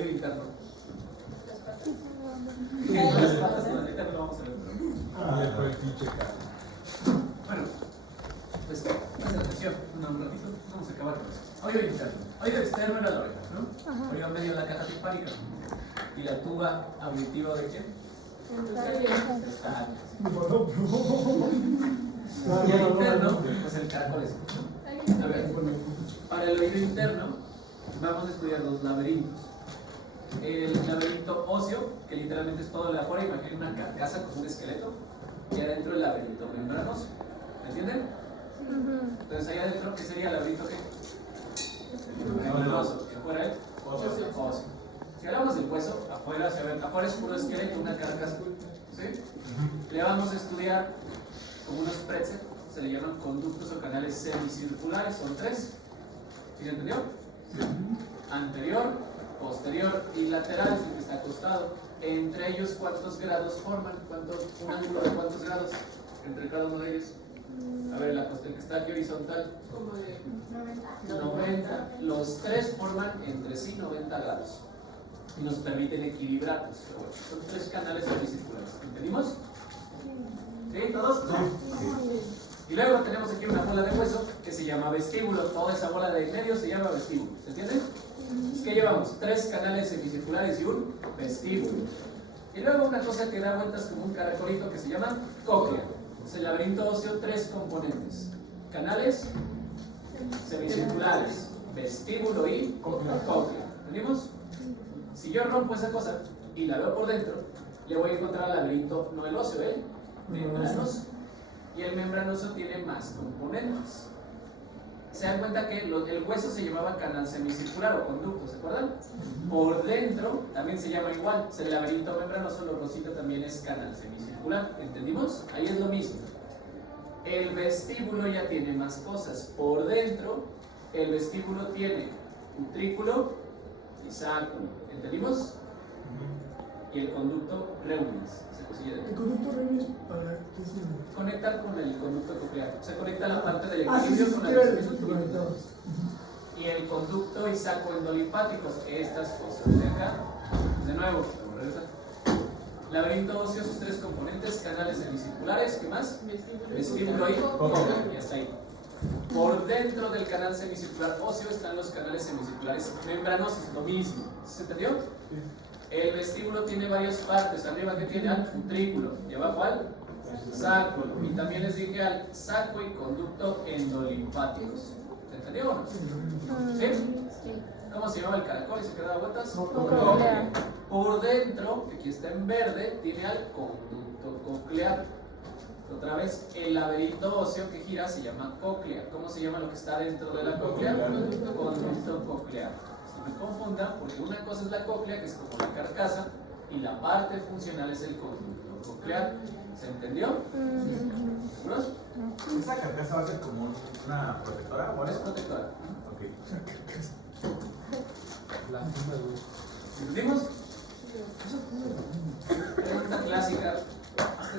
interno. Las patas no, ahorita no lo vamos a ver. Bueno, pues presten atención, un ratito, vamos a acabar con eso. Oído interno. Oído externo era la oreja, ¿no? Oído medio la caja timpánica. ¿Y la tuba auditiva de qué? Y el interno, pues el caracol es. A ver, para el oído interno vamos a estudiar dos laberintos. El laberinto óseo, que literalmente es todo de afuera, imaginen una carcasa con un esqueleto, y adentro el laberinto membranoso. ¿Me entienden? Entonces ahí adentro, ¿qué sería el laberinto qué? Membranoso, que fuera el óseo. Si hablamos del hueso, afuera se ve, afuera es puro esqueleto, una carcasa. ¿Sí? Le vamos a estudiar como unos pretzel, se le llaman conductos o canales semicirculares, son tres. ¿Sí se entendió? Anterior, posterior y lateral, el que está acostado. Entre ellos, ¿cuántos grados forman? ¿Un ángulo de cuántos grados entre cada uno de ellos? A ver, el que está aquí horizontal. Como de 90. Los tres forman entre sí 90 grados. Y nos permiten equilibrarnos. Bueno, son tres canales semicirculares. ¿Entendimos? ¿Sí? ¿Todos? Y luego tenemos aquí una bola de hueso que se llama vestíbulo. Toda esa bola de en medio se llama vestíbulo. ¿Se entiende? Es que llevamos tres canales semicirculares y un vestíbulo. Y luego una cosa que da vueltas como un caracolito que se llama cóclea. Es el laberinto óseo, tres componentes: canales semicirculares, vestíbulo y cóclea. ¿Entendimos? Si yo rompo esa cosa y la veo por dentro, le voy a encontrar al laberinto, no el óseo, el membranoso. Y el membranoso tiene más componentes. Se dan cuenta que el hueso se llamaba canal semicircular o conducto, ¿se acuerdan? Por dentro también se llama igual. El laberinto membranoso, lo rosito, también es canal semicircular. ¿Entendimos? Ahí es lo mismo. El vestíbulo ya tiene más cosas. Por dentro, el vestíbulo tiene utrículo y sacro. ¿Entendimos? Y el conducto reumens. ¿El conducto reumens para qué sirve? Conectar con el conducto coclear. Se conecta la parte del Sí, equilibrio sí, con la claro, respiración. Y el conducto isacoendolipáticos, estas cosas de acá. De nuevo, vamos a regresar. Laberinto óseo, sus tres componentes: canales semicirculares, ¿qué más? Vestíbulo y cóclea. Ya está ahí. Por dentro del canal semicircular óseo están los canales semicirculares membranosos, lo mismo. ¿Se entendió? Sí. El vestíbulo tiene varias partes. Arriba que tiene al utrículo y abajo al sacro. Y también les dije al saco y conducto endolimpáticos. ¿Se entendió o no? ¿Sí? ¿Cómo se llama el caracol y se queda vueltas? Cóclea. Por dentro, que aquí está en verde, tiene al conducto coclear. Otra vez, el laberinto óseo que gira se llama cóclea. ¿Cómo se llama lo que está dentro de la cóclea? Conducto coclear. No me confundan, porque una cosa es la cóclea, que es como la carcasa, y la parte funcional es el conducto coclear. ¿Se entendió? ¿Seguros? ¿Esa carcasa va a ser como una protectora? ¿Cuál es protectora? Ok. ¿Entendimos? Pregunta clásica.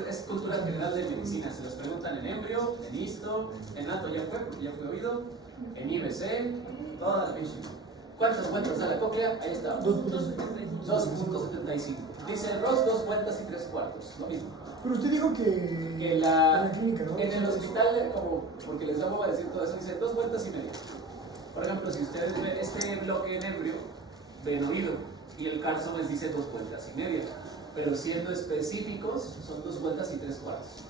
Es cultura general de medicina. Se los preguntan en embrio, en histo, en nato ya fue, porque ya fue oído, en IBC, todas las menciones. ¿Cuántas vueltas da la cóclea? Ahí está. 2.75. Dice el Ross, 2 vueltas y 3 cuartos. Lo mismo. Pero usted dijo que En la clínica, ¿no? en el hospital, como, porque les damos a decir todo eso, dice 2 vueltas y media. Por ejemplo, si ustedes ven este bloque en embrio, ven oído, y el Carson les dice 2 vueltas y media. Pero siendo específicos, son 2 vueltas y 3 cuartos.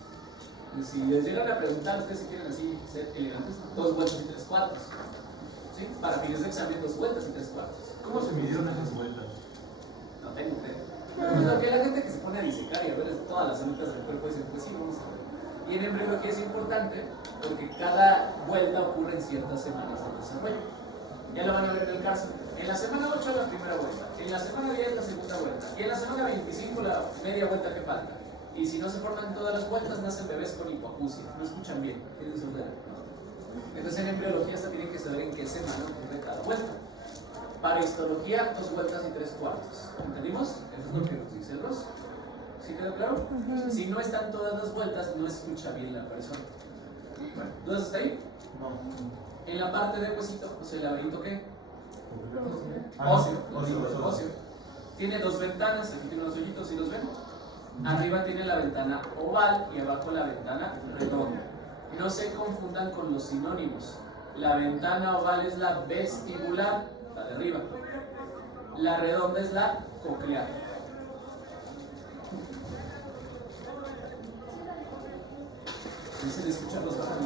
Y si les llegan a preguntar, ustedes si quieren así ser elegantes, 2 vueltas y 3 cuartos. ¿Sí? Para fines de examen, 2 vueltas y 3 cuartos. ¿Cómo se midieron esas vueltas? No tengo idea. Pero es lo que la gente que se pone a disecar y a ver todas las células del cuerpo dice, pues sí, vamos a ver. Y en embriología es importante porque cada vuelta ocurre en ciertas semanas de desarrollo. Ya lo van a ver en el caso. En la semana 8 la primera vuelta, en la semana 10 la segunda vuelta, y en la semana 25 la media vuelta que falta. Y si no se forman todas las vueltas, nacen bebés con hipoacusia. No escuchan bien, tienen sordera. Entonces en embriología hasta tienen que saber en qué semana ocurre cada vuelta. Para histología, 2 vueltas y 3 cuartos. ¿Entendimos? Eso es lo que nos dice el Ross. ¿Sí quedó claro? Si no están todas las vueltas, no escucha bien la persona. Bueno, ¿dudas hasta ahí? No. En la parte de huesito, pues el laberinto ¿qué? Óseo. Tiene dos ventanas, aquí tiene unos hoyitos, ¿sí los ven? Arriba tiene la ventana oval y abajo la ventana redonda. No se confundan con los sinónimos. La ventana oval es la vestibular, la de arriba. La redonda es la coclear. Se le escuchan los bajos.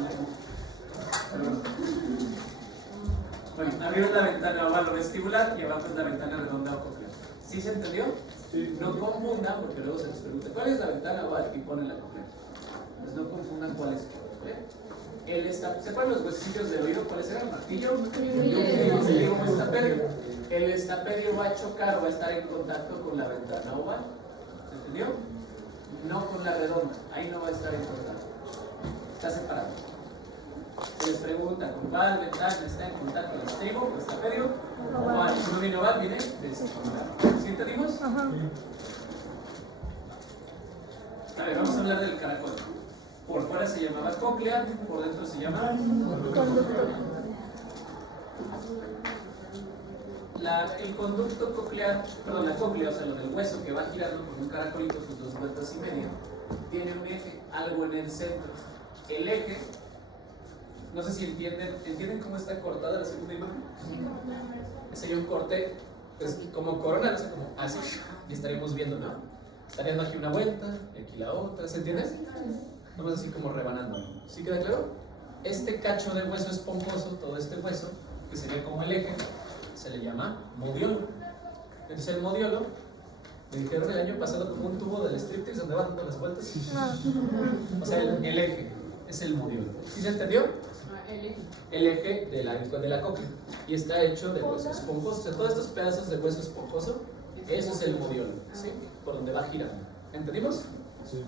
Bueno, arriba es la ventana oval o vestibular y abajo es la ventana redonda o coclear. ¿Sí se entendió? Sí. No confundan porque luego se les pregunta ¿cuál es la ventana oval? Y ponen la coclear. Pues no confundan cuál es. ¿Se acuerdan los huesecillos de oído? ¿Cuáles eran? ¿Martillo? Un estapedio. El estapedio va a chocar o va a estar en contacto con la ventana oval. ¿Se entendió? No con la redonda. Ahí no va a estar en contacto. Está separado. Se les pregunta con cuál ventana está en contacto el estribo o estapedio. Oval. Si no viene oval, viene vestibular. ¿Sí entendimos? Ajá. A ver, vamos a hablar del caracol. Por fuera se llamaba cóclea, por dentro se llama Conducto. el conducto coclear, perdón, la cóclea, o sea, lo del hueso que va girando con un caracolito, sus 2 vueltas y media, tiene un eje, algo en el centro. El eje, no sé si ¿entienden cómo está cortada la segunda imagen? Sería un corte, pues, como corona, no sé, como así, y estaríamos viendo, ¿no? Estaría dando aquí una vuelta, aquí la otra, ¿se entiende? Vamos así como rebanando. ¿Sí queda claro? Este cacho de hueso esponjoso, todo este hueso, que sería como el eje, se le llama modiolo. Entonces el modiolo, me dijeron el año pasado como un tubo del striptease donde va dando las vueltas. O sea, el eje es el modiolo. ¿Sí se entendió? El eje de la cóclea. Y está hecho de hueso esponjoso. O sea, todos estos pedazos de hueso esponjoso, eso es el modiolo, ¿sí? Por donde va girando. ¿Entendimos? Sí.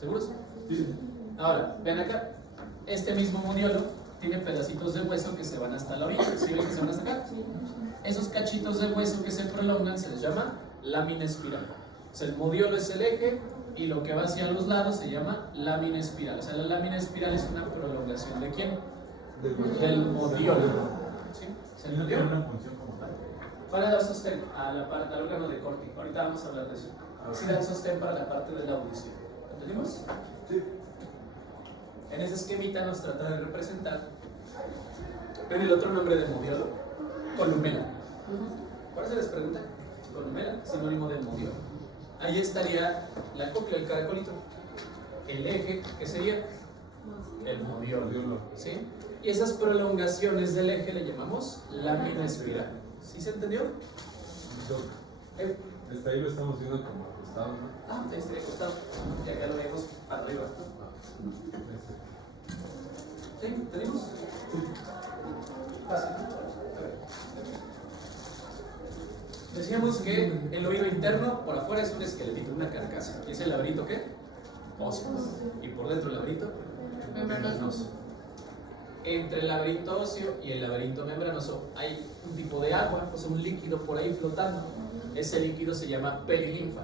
¿Seguros? Sí. Ahora, ven acá. Este mismo modiolo tiene pedacitos de hueso que se van hasta la orilla. ¿Sí ven que se van hasta acá? Esos cachitos de hueso que se prolongan se les llama lámina espiral. O sea, el modiolo es el eje y lo que va hacia los lados se llama lámina espiral. O sea, la lámina espiral es una prolongación ¿de quién? Del modiolo. ¿Sí? ¿Se entendió? ¿Tiene una función como tal? Para dar sostén al órgano de Corti. Ahorita vamos a hablar de eso. Sí dan sostén para la parte de la audición. ¿Entendimos? Sí. En ese esquemita nos trata de representar. ¿Ven el otro nombre del modiolo? Columela. ¿Cuál se les pregunta? Columela, sinónimo del modiolo. Ahí estaría la cóclea, el caracolito. El eje, ¿qué sería? El modiolo. ¿Sí? Y esas prolongaciones del eje le llamamos lámina espiral. ¿Sí se entendió? Desde ahí lo estamos viendo como acostado, ¿no? Ah, estaría acostado. Y acá lo vemos arriba. ¿Sí? ¿Entendimos? Sí. Fácil. A ver. Decíamos que el oído interno por afuera es un esqueletito, una carcasa. ¿Y es el laberinto qué? Óseo. Y por dentro el laberinto membranoso. Entre el laberinto óseo y el laberinto membranoso hay un tipo de agua, o sea, un líquido por ahí flotando. Ese líquido se llama perilinfa.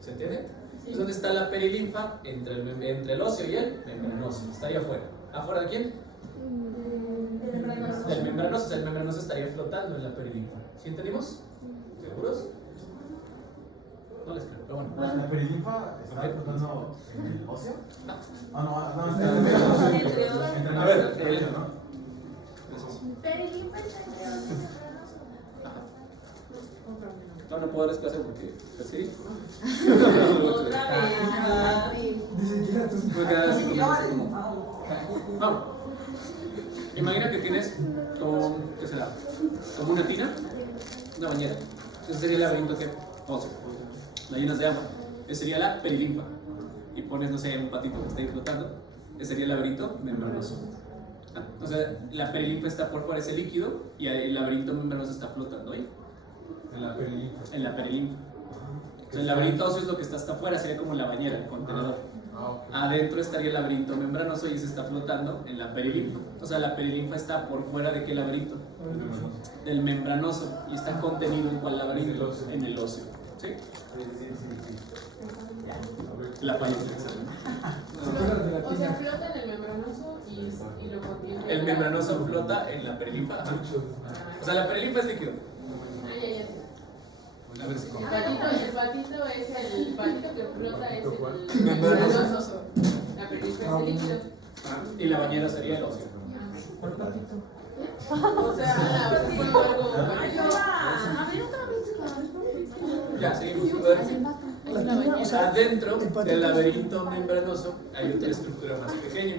¿Se entiende? Sí. ¿Dónde está la perilinfa? Entre el óseo y el membranoso. Estaría afuera. ¿Afuera de quién? Del membranoso. Del membranoso. O sea, el membranoso estaría flotando en la perilinfa. ¿Sí entendimos? ¿Seguros? No les creo, pero bueno. ¿La perilinfa está flotando en el óseo? No. Ah, no, Está está en el óseo. Entre entre A ver, el óseo, ¿no? Perilinfa está entre óseo y membranoso. No puedo desplazar porque ¿sí? Otra vez. Dice que era tu- Voy a quedar así como vamos. Imagina que tienes como, ¿qué será? Como una tina, una bañera. Ese sería el laberinto que óseo. La llenas de agua. Ese sería la perilinfa. Y pones, no sé, un patito que está ahí flotando. Ese sería el laberinto membranoso. O sea, la perilinfa está por fuera, ese líquido, y el laberinto membranoso está flotando ahí. En la perilinfa. En la perilinfa. O sea, el laberinto óseo es lo que está hasta afuera, sería como la bañera, el contenedor. Ok. Adentro estaría el laberinto membranoso y ese está flotando en la perilinfa. O sea, la perilinfa está por fuera de qué laberinto? Del membranoso. ¿Y está contenido en cuál laberinto? En el óseo. En el óseo. ¿Sí? Sí. La falla del examen. O sea, flota en el membranoso y lo contiene. El membranoso flota en la perilinfa. Ajá. O sea, la perilinfa es líquido. Ah, ya. A ver si El patito es el patito que flota, es el Membranoso. membranoso. La perilinfa es el líquido. Y la bañera sería el óseo. O sea, fue algo. A ver, otra vez. Ya, seguimos. O sea, Adentro del laberinto membranoso hay otra estructura más pequeña.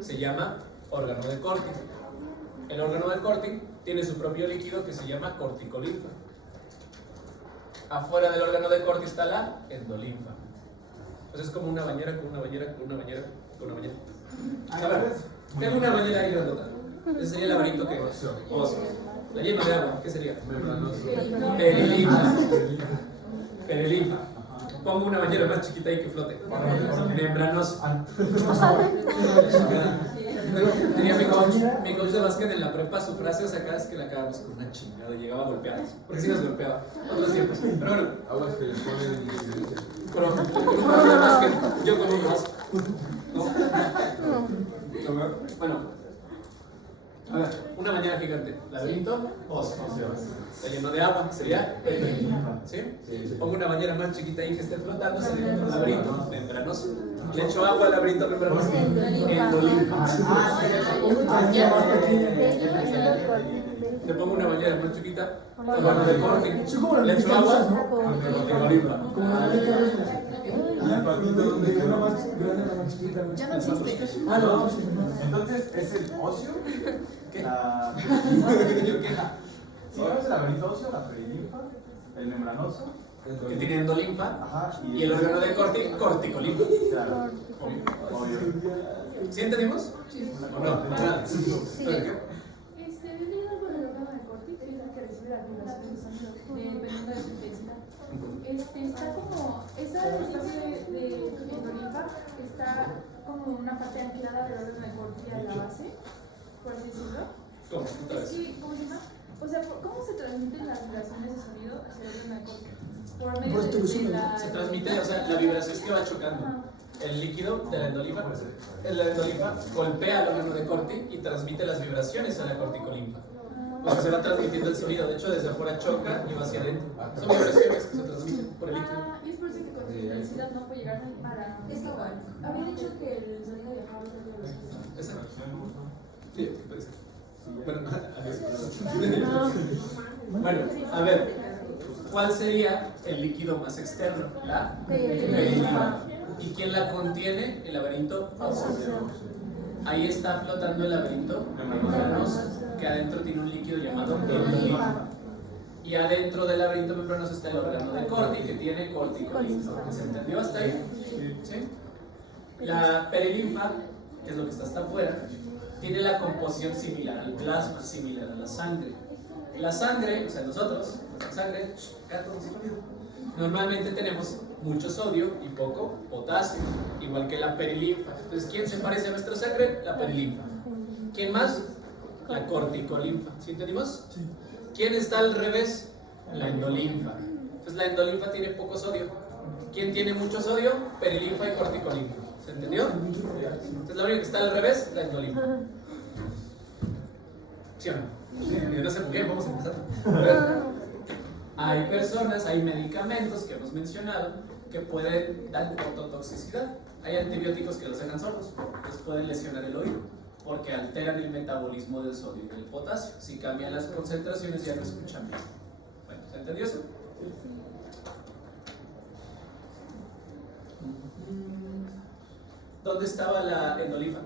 Se llama órgano de Corti. El órgano de Corti tiene su propio líquido que se llama corticolinfa. Afuera del órgano de Corti está la endolinfa. Entonces es como una bañera con una bañera con una bañera con una bañera. A ver, tengo una bañera ahí grandota. Ese sería el laberinto que oso. La lleno de agua, ¿qué sería? Membranoso. Perilinfa. Perilinfa. Pongo una bañera más chiquita ahí que flote. Membranoso. Tenía mi coach de básquet en la prepa, su frase, o sea, cada vez que la acabamos con una chingada, llegaba a golpearnos. Porque sí nos golpeaba. Otros tiempos. Pero bueno, Aguas que les ponen. pero con un coach de básquet, yo con un vaso. ¿No? Bueno. A ver, una bañera gigante. Laberinto, oso. Está lleno de agua, sería perilinfa. ¿Sí? Pongo una bañera más chiquita ahí que esté flotando, sería otro laberinto membranoso. Le echo agua al laberinto membranoso. Endolinfa. Le pongo una bañera más chiquita, órgano de Corti. Le echo agua, endolinfa. El patito donde una más grande, una más chiquita. Ya no existe. Ah, no. Entonces, ¿es el óseo? ¿Qué? Sí, es el laberinto óseo, la perilinfa, el membranoso. Que tiene endolinfa. Ajá. Y el órgano de Corti, corticolinfa. Claro. Obvio. ¿Sí entendimos? ¿O no? ¿Pero qué? He leído algo del órgano de Corti, que es el que recibe las vibraciones de sonido, dependiendo de su intensidad. Está como, esa especie de endolinfa está como una parte anclada del órgano de Corti a la base, por así decirlo. ¿Cómo? Otra Es vez. que, ¿cómo se llama? O sea, ¿cómo se transmiten las vibraciones de sonido hacia el órgano de Corti? Por medio de la... Se transmite, o sea, la vibración es que va chocando. El líquido de la endolinfa, golpea al órgano de Corti y transmite las vibraciones a la corticolinfa. O sea, se va transmitiendo el sonido. De hecho, desde afuera choca y va hacia adentro. Son vibraciones que se transmiten por el líquido. Y es por eso que con intensidad no puede llegar para... Es que había dicho que el sonido viajaba a otra velocidad. Exacto. Sí, puede ser. Bueno, a ver, ¿cuál sería el líquido más externo? La perilinfa. ¿Y quién la contiene? El laberinto óseo. Ahí está flotando el laberinto membranoso, que adentro tiene un líquido llamado endolinfa. Y adentro del laberinto membranoso está el órgano de Corti, que tiene corticolinfa. ¿Se entendió hasta ahí? ¿Sí? La perilinfa, que es lo que está hasta afuera, tiene la composición similar al plasma, similar a la sangre. La sangre, o sea, nosotros, nuestra sangre, normalmente tenemos mucho sodio y poco potasio, igual que la perilinfa. Entonces, ¿quién se parece a nuestra sangre? La perilinfa. ¿Quién más? La corticolinfa. ¿Sí entendimos? Sí. ¿Quién está al revés? La endolinfa. Entonces, la endolinfa tiene poco sodio. ¿Quién tiene mucho sodio? Perilinfa y corticolinfa. ¿Se entendió? Entonces, la única que está al revés, la endolinfa. ¿Sí o no? Yo no sé por qué, vamos a empezar. Hay personas, hay medicamentos que hemos mencionado que pueden dar ototoxicidad. Hay antibióticos que los dejan sordos, les pueden lesionar el oído porque alteran el metabolismo del sodio y del potasio. Si cambian las concentraciones ya no escuchan bien. Bueno, ¿se entendió eso? ¿Dónde estaba la endolinfa?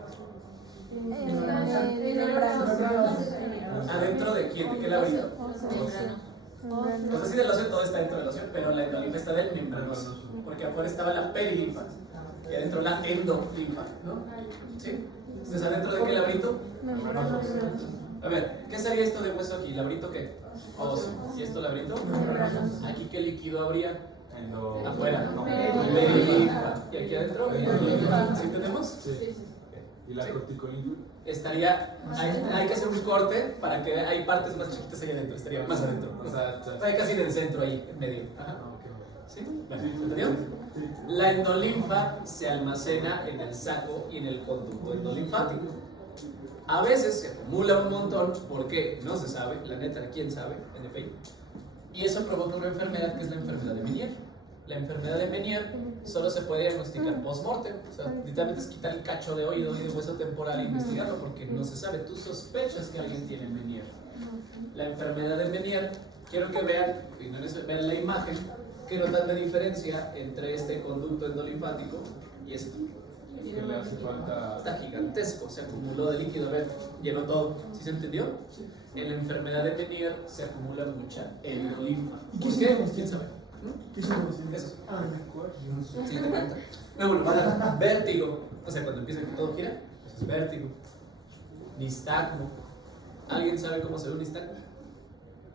¿Adentro de quién? ¿De qué laberinto? O sea, sí del óseo, todo está dentro del óseo, pero la endolinfa está del membranoso, porque afuera estaba la perilinfa y adentro la endolinfa, ¿no? ¿Sí? Entonces, ¿adentro de qué laberinto? A ver, ¿qué sería esto de hueso aquí? ¿Laberinto qué? Óseo. ¿Y esto laberinto? ¿Aquí qué líquido habría? Afuera. Perilinfa. ¿Y aquí adentro? ¿Sí entendemos? Sí. ¿Y la corticolinfa? hay que hacer un corte para que hay partes más chiquitas ahí adentro, estaría más adentro. O sea, Está casi en el centro ahí, en medio. Ajá. Ah, ok. ¿Sí? ¿Se entendió? La endolinfa se almacena en el saco y en el conducto endolinfático. A veces se acumula un montón, porque no se sabe, la neta, ¿quién sabe? NFI. Y eso provoca una enfermedad que es la enfermedad de Meniere. La enfermedad de Meniere solo se puede diagnosticar post-mortem. O sea, literalmente es quitar el cacho de oído y de hueso temporal e investigarlo porque no se sabe. Tú sospechas que alguien tiene Meniere. La enfermedad de Meniere, quiero que vean, vean la imagen, que notan de diferencia entre este conducto endolinfático y este. Que le hace falta. Está gigantesco, se acumuló de líquido, a ver, llenó todo. ¿Sí se entendió? En la enfermedad de Meniere se acumula mucha endolinfa. ¿Y ¿Por qué qué? síntomas ¿Quién tiene? sabe? ¿Qué síntomas tiene? Eso. Ah, de acuerdo. Sí, te cuenta. No, bueno, va a dar vértigo. O sea, cuando empieza que todo gira, eso es vértigo. Nistagmo. ¿Alguien sabe cómo se ve un nistagmo?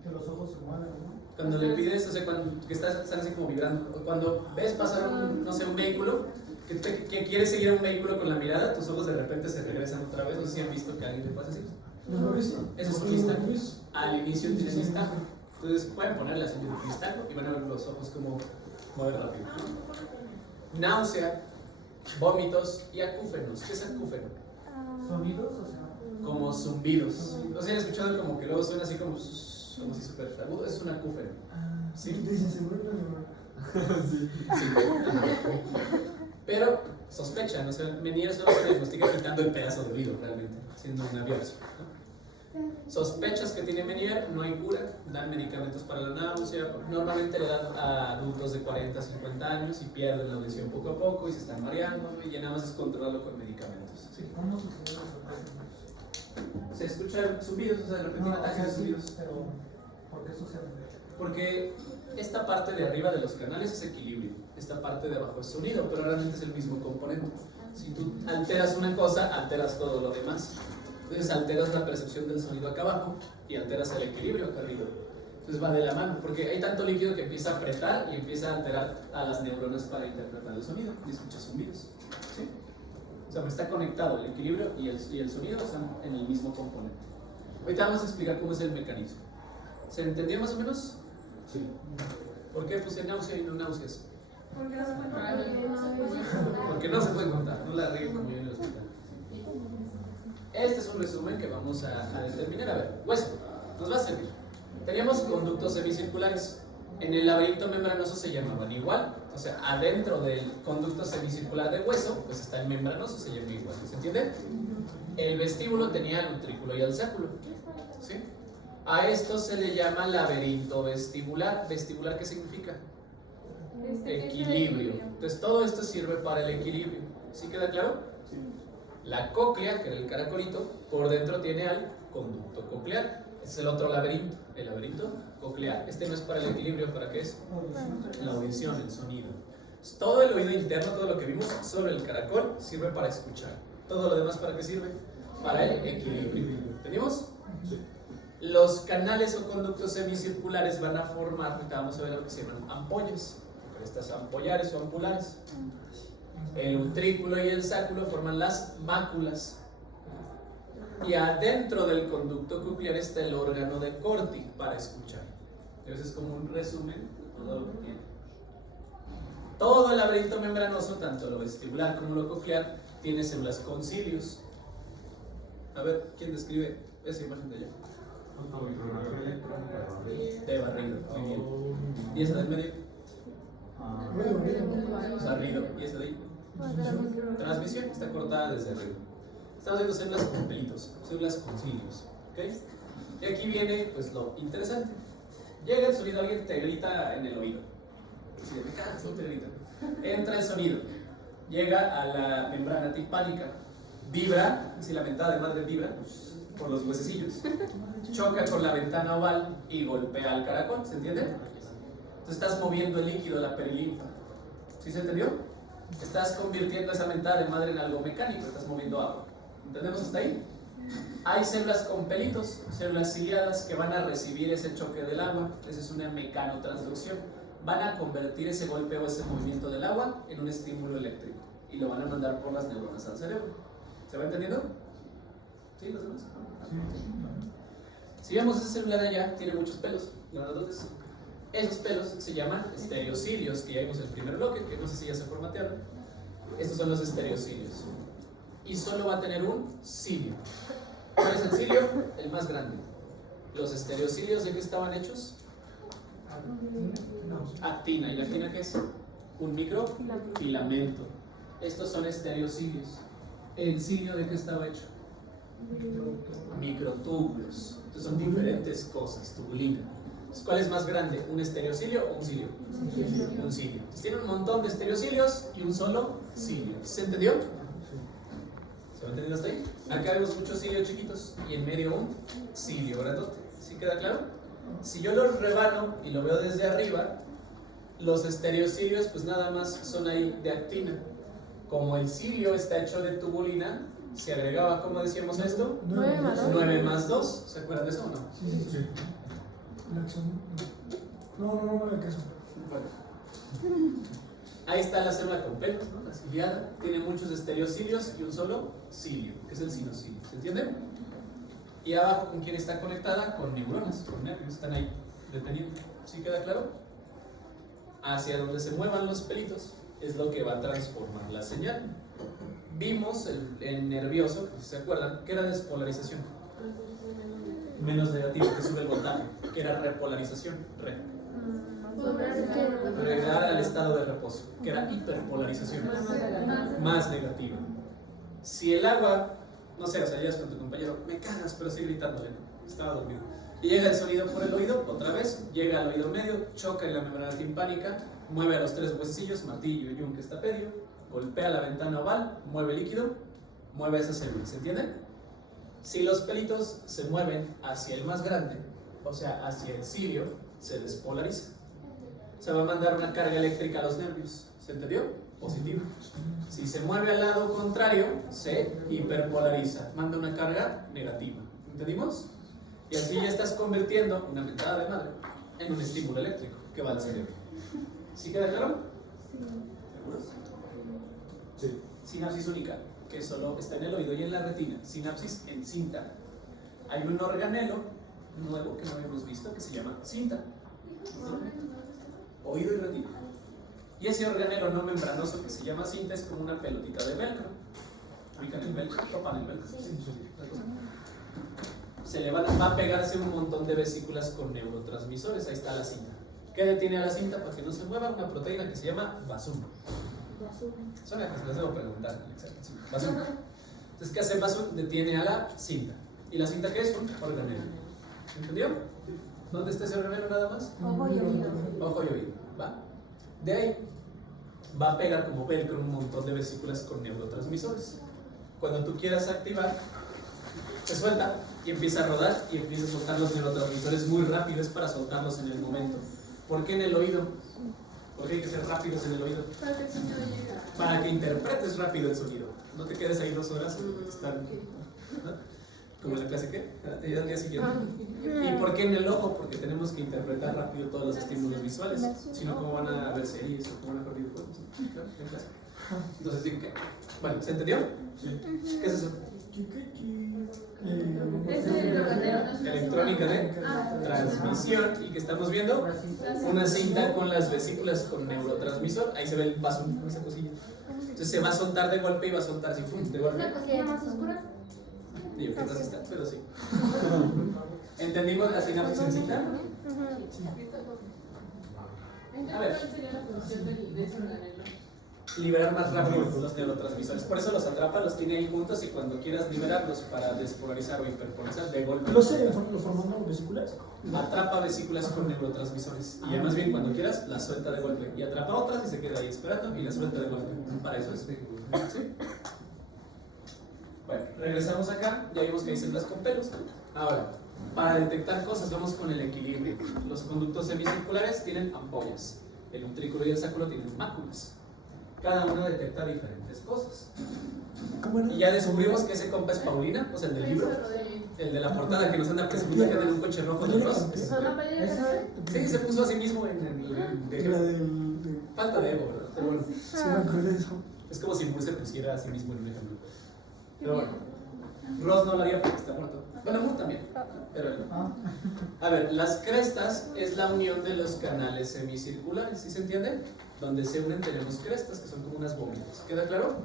Que los ojos se mueven, ¿no? Cuando le pides, o sea, cuando que están así como vibrando. Cuando ves pasar un, no sé, un vehículo, que quieres seguir a un vehículo con la mirada, tus ojos de repente se regresan otra vez. No sé si han visto que a alguien le pasa así. ¿Los ves? Eso es un nistagmo. Al inicio tienes nistagmo. Entonces pueden ponerle así un nistagmo y van a ver los ojos como mueven rápido. Náusea, vómitos y acúfenos. ¿Qué es acúfeno? ¿Sonidos? O sea. Como zumbidos. ¿No se han escuchado como que luego suena así como si súper agudo? Es un acúfeno. Sí. ¿Sí? Te dicen seguro que no. Sí. Sí. Pero sospechan, o sea, Meniere solo se diagnostica quitando el pedazo de oído realmente, haciendo una biopsia. Sospechas que tiene Meniere, no hay cura, dan medicamentos para la náusea, normalmente le dan a adultos de 40 a 50 años y pierden la audición poco a poco y se están mareando y ya nada más es controlarlo con medicamentos. ¿Sí? ¿Cómo sucede eso? Se escuchan zumbidos, o sea, de repente un ataque de zumbidos. Pero, ¿por qué sucede? Porque esta parte de arriba de los canales es equilibrio, esta parte de abajo es sonido, pero realmente es el mismo componente. Si tú alteras una cosa, alteras todo lo demás. Entonces alteras la percepción del sonido acá abajo y alteras el equilibrio acá arriba. Entonces va de la mano, porque hay tanto líquido que empieza a apretar y empieza a alterar a las neuronas para interpretar el sonido y escuchas zumbidos. ¿Sí? O sea, está conectado el equilibrio y el sonido están en el mismo componente. Ahorita vamos a explicar cómo es el mecanismo. ¿Se entendió más o menos? Sí. ¿Por qué puse náusea y no náuseas? Porque no se puede contar. Porque no se puede contar, no la rieguen como yo en el hospital. Este es un resumen que vamos a determinar. A ver, hueso, nos va a servir. Teníamos conductos semicirculares. En el laberinto membranoso se llamaban igual. O sea, adentro del conducto semicircular de hueso, pues está el membranoso, se llama igual. ¿Se entiende? El vestíbulo tenía el utrículo y el sáculo. ¿Sí? A esto se le llama laberinto vestibular. ¿Vestibular qué significa? Equilibrio. Entonces todo esto sirve para el equilibrio. ¿Sí queda claro? Sí. La cóclea, que era el caracolito, por dentro tiene al conducto coclear. Este es el otro laberinto, el laberinto coclear. Este no es para el equilibrio, ¿para qué es? La audición, el sonido. Todo el oído interno, todo lo que vimos, solo el caracol sirve para escuchar. Todo lo demás, ¿para qué sirve? Para el equilibrio. ¿Entendimos? Sí. Los canales o conductos semicirculares van a formar, ahorita vamos a ver lo que se llaman ampollas. Estas ampollares o ampulares. El utrículo y el sáculo forman las máculas. Y adentro del conducto coclear está el órgano de Corti para escuchar. Entonces es como un resumen de todo lo que tiene. Todo el laberinto membranoso, tanto lo vestibular como lo coclear, tiene células con cilios. A ver, ¿quién describe esa imagen de allá? De barrido, muy bien. ¿Y esa del medio? Barrido. ¿Y esa de ahí? Transmisión, está cortada desde arriba. Estamos viendo células con pelitos, células con cilios. ¿Okay? Y aquí viene pues lo interesante. Llega el sonido, alguien te grita en el oído. Si me cagas, no te grita. Entra el sonido, llega a la membrana timpánica, vibra, si la mentada de madre vibra por los huesecillos, choca con la ventana oval y golpea al caracol. ¿Se entiende? Entonces estás moviendo el líquido, la perilinfa. ¿Sí se entendió? Estás convirtiendo esa mentada de madre en algo mecánico, estás moviendo agua. ¿Entendemos hasta ahí? Hay células con pelitos, células ciliadas que van a recibir ese choque del agua. Esa es una mecanotransducción. Van a convertir ese golpeo, ese movimiento del agua en un estímulo eléctrico y lo van a mandar por las neuronas al cerebro. ¿Se va entendiendo? ¿Sí? ¿Los demás? Si vemos ese celular de allá, tiene muchos pelos, grandotes. Esos pelos se llaman estereocilios, que ya vimos en el primer bloque, que no sé si ya se formatearon. Estos son los estereocilios. Y solo va a tener un cilio. ¿Cuál es el cilio? El más grande. ¿Los estereocilios de qué estaban hechos? Actina. ¿Y la actina qué es? Un microfilamento. Estos son estereocilios. ¿El cilio de qué estaba hecho? Microtúbulos. Entonces son diferentes cosas, tubulina. ¿Cuál es más grande? ¿Un estereocilio o un cilio? Un cilio. Entonces tiene un montón de estereocilios y un solo cilio. ¿Se entendió? ¿Se va entendiendo hasta ahí? Acá vemos muchos cilios chiquitos y en medio un cilio grandote. ¿Sí queda claro? Si yo los rebano y lo veo desde arriba, los estereocilios pues nada más son ahí de actina. Como el cilio está hecho de tubulina, se agregaba, ¿cómo decíamos esto? 9 más 2. 9 más 2. ¿Se acuerdan de eso o no? Sí. No me hagas caso. Ahí está la célula con pelos, ¿no? La ciliada. Tiene muchos estereocilios y un solo cilio, que es el sinocilio. ¿Se entiende? Y abajo, ¿con quién está conectada? Con neuronas, con nervios. Están ahí deteniendo. ¿Sí queda claro? Hacia donde se muevan los pelitos es lo que va a transformar la señal. Vimos el nervioso, si se acuerdan, que era despolarización. Menos negativo, que sube el voltaje, que era repolarización. Regresar al estado de reposo, que era hiperpolarización, más negativa. Si el agua, no sé, o sea, llegas con tu compañero, me cagas, pero sigue gritándole, ¿no? Estaba dormido. Y llega el sonido por el oído, otra vez, llega al oído medio, choca en la membrana timpánica, mueve a los 3 huesecillos, martillo y yunque está pedio, golpea la ventana oval, mueve líquido, mueve esa célula. ¿Se entiende? Si los pelitos se mueven hacia el más grande, o sea, hacia el cilio, se despolariza. Se va a mandar una carga eléctrica a los nervios. ¿Se entendió? Positivo. Si se mueve al lado contrario, se hiperpolariza. Manda una carga negativa. ¿Entendimos? Y así ya estás convirtiendo una mentada de madre en un estímulo eléctrico que va al cerebro. ¿Sí queda claro? ¿Seguros? Sí. Sinapsis única, que solo está en el oído y en la retina. Sinapsis en cinta. Hay un organelo nuevo que no habíamos visto que se llama cinta. Oído y retina. Y ese organelo no membranoso que se llama cinta es como una pelotita de velcro. ¿Ubican el velcro? ¿Topan el velcro? Sí. Se le va a pegarse un montón de vesículas con neurotransmisores. Ahí está la cinta. ¿Qué detiene a la cinta para que no se mueva? Una proteína que se llama basum. Suena que se las debo preguntar. Basum. Entonces, ¿qué hace basum? Detiene a la cinta. ¿Y la cinta qué es? Un organelo. ¿Entendió? ¿Dónde está ese organelo nada más? Ojo y oído. Ojo y oído. ¿Va? De ahí va a pegar como velcro un montón de vesículas con neurotransmisores. Cuando tú quieras activar, se suelta y empieza a rodar y empieza a soltar los neurotransmisores muy rápido. Es para soltarlos en el momento. ¿Por qué en el oído? ¿Por qué hay que ser rápidos en el oído? Para que interpretes rápido el sonido. No te quedes ahí 2 horas estar, ¿no? Como en la clase que te llega al día siguiente. ¿Y por qué en el ojo? Porque tenemos que interpretar rápido todos los estímulos visuales. Si no, ¿cómo van a ver series o cómo van a ver videojuegos? Entonces digo que, bueno, ¿se entendió? Sí. ¿Qué es eso? Electrónica de transmisión. Y que estamos viendo una cinta con las vesículas con neurotransmisor. Ahí se ve el vaso, esa cosilla. Entonces se va a soltar de golpe y va a soltar así, ¡fum!, de golpe. ¿Una cosilla más oscura? Digo que no está, pero sí. ¿Entendimos la sinapsis en cinta? A ver. ¿Cuál sería la función de ese organelo? Liberar más rápido los neurotransmisores. Por eso los atrapa, los tiene ahí juntos y cuando quieras liberarlos para despolarizar o hiperpolarizar, de golpe. ¿Lo sé lo formando vesículas? Atrapa vesículas con neurotransmisores. Y además bien, cuando quieras, las suelta de golpe. Y atrapa otras y se queda ahí esperando y las suelta de golpe. Para eso es. ¿Sí? Bueno, regresamos acá. Ya vimos que hay células con pelos. Ahora, para detectar cosas, vamos con el equilibrio. Los conductos semicirculares tienen ampollas. El utrículo y el sáculo tienen máculas. Cada uno detecta diferentes cosas. Y ya descubrimos que ese compa es Paulina, o sea, el del libro, el de la portada que nos anda presumiendo que anda en un coche rojo de Ross. Sí, se puso a sí mismo en el. Falta de ego, ¿verdad? Pero bueno. Sí, me acuerdo de eso. Es como si Moore se pusiera a sí mismo en un ejemplo. Pero bueno. Ross no lo haría porque está muerto. Bueno, Moore también, pero él no. A ver, las crestas es la unión de los canales semicirculares, ¿sí se entiende? Donde se unen tenemos crestas, que son como unas bombitas. ¿Queda claro?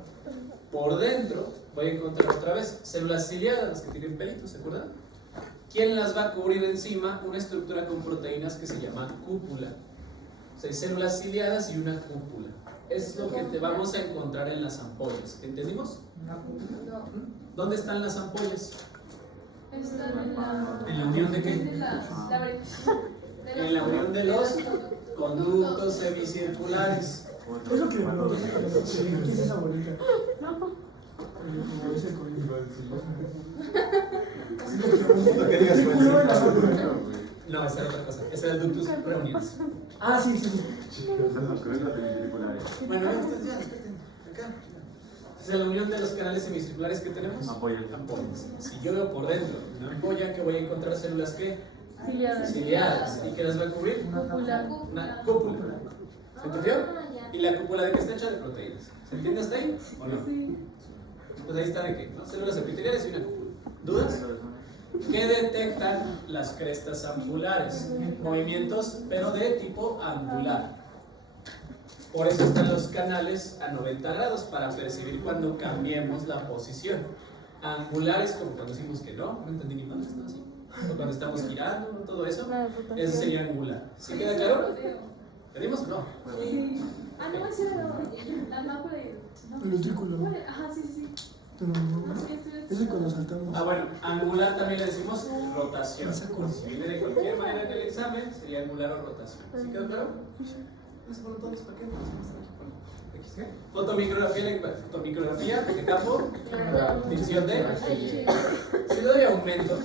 Por dentro voy a encontrar otra vez células ciliadas, las que tienen pelitos, ¿se acuerdan? ¿Quién las va a cubrir encima? Una estructura con proteínas que se llama cúpula. O sea, hay células ciliadas y una cúpula. Es lo que te vamos a encontrar en las ampollas. ¿Entendimos? ¿Dónde están las ampollas? Están ¿En la unión de qué? En la unión de los conductos semicirculares. Es lo que ¿qué es esa bolita? Es el colegio. Lo que digas fue No, esa era otra cosa. Esa era el ductus reunions. Ah, sí, sí, sí. Bueno, ustedes ya, esperen, acá. Esa es la unión de los canales semicirculares que tenemos. Ampollas. Si yo veo por dentro una ampolla, que voy a encontrar células que ciliadas. ¿Y qué las va a cubrir? Una cúpula. ¿Se entendió? ¿Y la cúpula de qué está hecha? De proteínas. ¿Se entiende hasta ahí? ¿O no? Pues ahí está de qué, ¿no? Células epiteliales y una cúpula. ¿Dudas? ¿Qué detectan las crestas angulares? Movimientos, pero de tipo angular. Por eso están los canales a 90 grados, para percibir cuando cambiemos la posición. Angulares, como cuando decimos que no entendí ni más, ¿no? Así. O cuando estamos girando, todo eso, eso sería angular. ¿Sí queda claro? ¿Pedimos o no? Sí. Ah, no, ese era la mácula y El utrículo. Ajá, sí, sí. Ese cuando saltamos. Ah, bueno, angular también le decimos rotación. Si viene de cualquier manera en el examen, sería angular o rotación. ¿Sí quedó claro? No se ponen todos para qué. Fotomicrografía de campo, división de. Si le doy aumento,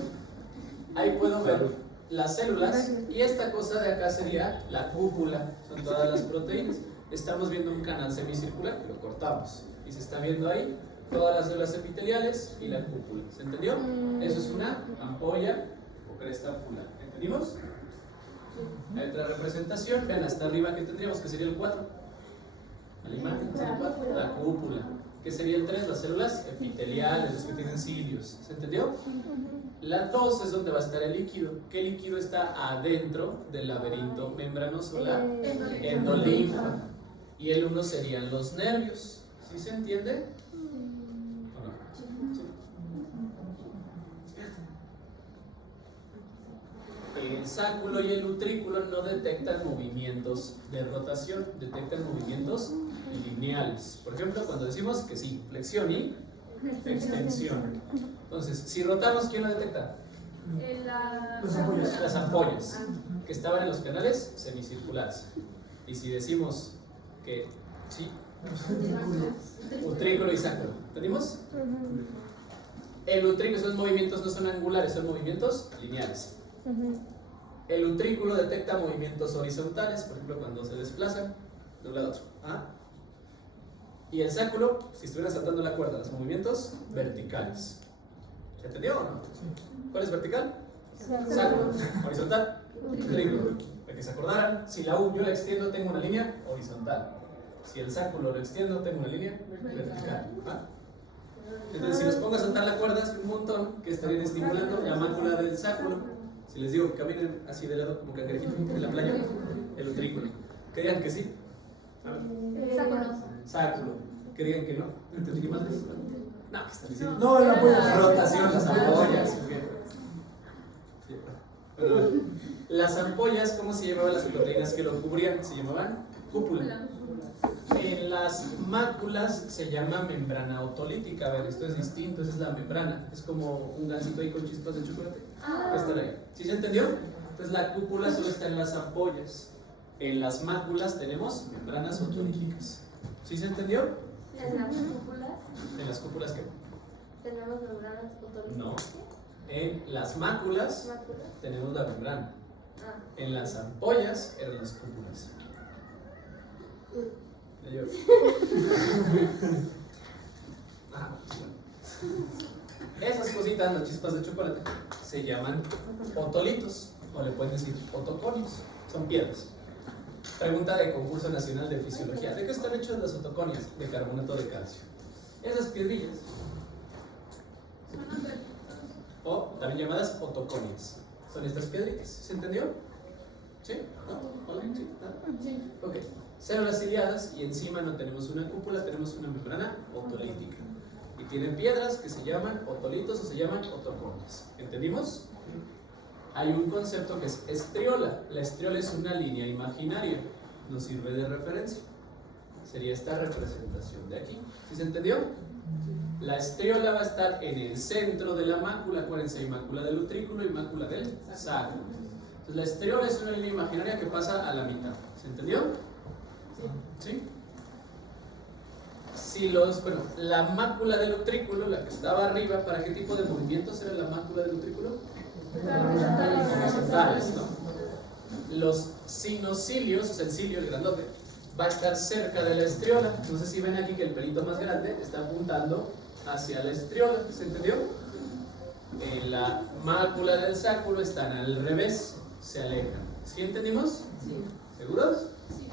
ahí puedo ver las células y esta cosa de acá sería la cúpula, son todas las proteínas. Estamos viendo un canal semicircular que lo cortamos y se está viendo ahí todas las células epiteliales y la cúpula. ¿Se entendió? Eso es una ampolla o cresta angular. ¿Entendimos? Hay otra representación, vean hasta arriba que tendríamos, que sería el 4. A la imagen, ¿qué sería el 4? La cúpula. ¿Qué sería el 3? Las células epiteliales, las que tienen cilios. ¿Se entendió? La 2 es donde va a estar el líquido. ¿Qué líquido está adentro del laberinto membranoso? La endolinfa. Y el 1 serían los nervios. ¿Sí se entiende? ¿O no? ¿Sí? El sáculo y el utrículo no detectan movimientos de rotación, detectan movimientos lineales. Por ejemplo, cuando decimos que sí, flexión y extensión. Entonces, si rotamos, ¿quién lo detecta? Las ampollas, que estaban en los canales semicirculares. Y si decimos que sí, utrículo y sáculo, ¿entendimos? El utrículo, esos movimientos no son angulares, son movimientos lineales. El utrículo detecta movimientos horizontales, por ejemplo, cuando se desplazan de un lado a otro. ¿Ah? Y el sáculo, si estuviera saltando la cuerda, los movimientos verticales. ¿Se entendió o no? ¿Cuál es vertical? Sáculo. Horizontal, utrículo. Para que se acordaran, si la U yo la extiendo, tengo una línea horizontal. Si el sáculo lo extiendo, tengo una línea vertical. ¿Ah? Entonces, si los pongo a saltar la cuerda, es un montón que estarían estimulando la mácula del sáculo. Si les digo que caminen así de lado como cangrejito en la playa, el utrículo. ¿Que digan que sí? Sáculo. ¿Que digan que no? ¿Entendí qué más es? No, ¿qué están diciendo? No, la apoya. Rotación, las ampollas. Bueno, las ampollas, ¿cómo se llamaban las proteínas que lo cubrían? Se llamaban cúpula. En las máculas se llama membrana otolítica. A ver, esto es distinto, esa es la membrana. Es como un gansito ahí con chispas de chocolate. Esta ahí. ¿Sí se entendió? Entonces la cúpula solo está en las ampollas. En las máculas tenemos membranas otolíticas. ¿Sí se entendió? ¿En las cúpulas? En las cúpulas ¿qué? Tenemos membranas otolíticas. No. En las máculas tenemos la membrana. En las ampollas eran las cúpulas. Esas cositas, las chispas de chocolate, se llaman otolitos, o le pueden decir otoconios, son piedras. Pregunta de concurso nacional de fisiología: ¿de qué están hechas las otoconias? De carbonato de calcio. Esas piedrillas O también llamadas otoconias. Son estas piedritas. ¿Se entendió? ¿Sí? ¿No? ¿Hola? ¿Sí? ¿No? Sí. Ok. Células ciliadas y encima no tenemos una cúpula, tenemos una membrana otolítica. Y tienen piedras que se llaman otolitos o se llaman otoconias. ¿Entendimos? Hay un concepto que es estriola. La estriola es una línea imaginaria. Nos sirve de referencia. Sería esta representación de aquí. ¿Sí se entendió? La estriola va a estar en el centro de la mácula. Acuérdense, hay mácula del utrículo y mácula del sacro. Entonces la estriola es una línea imaginaria que pasa a la mitad. ¿Se entendió? ¿Sí? Si la mácula del utrículo, la que estaba arriba, ¿para qué tipo de movimientos era la mácula del utrículo? Horizontales, ¿no? Los sinocilios, o sea, el cilio, el grandote, va a estar cerca de la estriola. No sé si ven aquí que el pelito más grande está apuntando hacia la estriola. ¿Se entendió? La mácula del sacro están al revés, se alejan. ¿Sí entendimos? Sí. ¿Seguros? Sí.